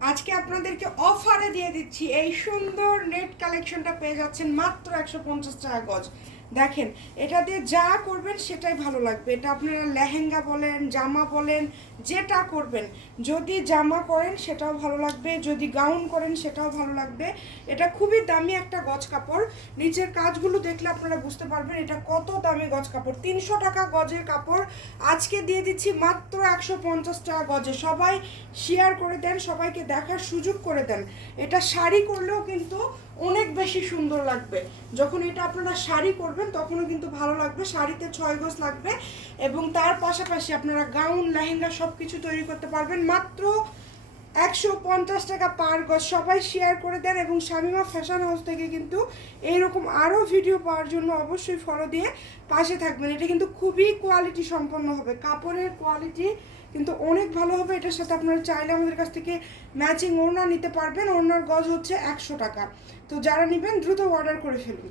আজকে আপনাদেরকে অফারে দিয়ে দিচ্ছি এই সুন্দর নেট কালেকশনটা পেয়ে যাচ্ছেন মাত্র 150 টাকা গজ। দেখেন, এটা দিয়ে যা করবেন সেটাই ভালো লাগবে। এটা আপনারা লেহেঙ্গা বলেন, জামা বলেন, যেটা করবেন, যদি জামা করেন সেটাও ভালো লাগবে, যদি গাউন করেন সেটাও ভালো লাগবে। এটা খুবই দামি একটা গজ কাপড়। নিচের কাজগুলো দেখলে আপনারা বুঝতে পারবেন এটা কত দামি গজ কাপড়। 300 টাকা গজের কাপড় আজকে দিয়ে দিচ্ছি মাত্র 150 টাকা গজে। সবাই শেয়ার করে দেন, সবাইকে দেখার সুযোগ করে দেন। এটা শাড়ি করলেও কিন্তু অনেক বেশি সুন্দর লাগবে। যখন এটা আপনারা শাড়ি করবেন তখনও কিন্তু ভালো লাগবে। শাড়িতে 6 গজ লাগবে এবং তার পাশাপাশি আপনারা গাউন, লেহেঙ্গা সব কিছু তৈরি করতে পারবেন মাত্র 150 টাকা পার গজ। সবাই শেয়ার করে দেন এবং শামিমা ফ্যাশন হাউস থেকে কিন্তু এইরকম আরও ভিডিও পাওয়ার জন্য অবশ্যই ফলো দিয়ে পাশে থাকবেন। এটা কিন্তু খুবই কোয়ালিটি সম্পন্ন হবে, কাপড়ের কোয়ালিটি কিন্তু অনেক ভালো হবে। এটার সাথে আপনারা চাইলে আমাদের কাছ থেকে ম্যাচিং ওড়না নিতে পারবেন। ওড়নার গজ হচ্ছে 100 টাকা। তো যারা নেবেন দ্রুত অর্ডার করে ফেলুন।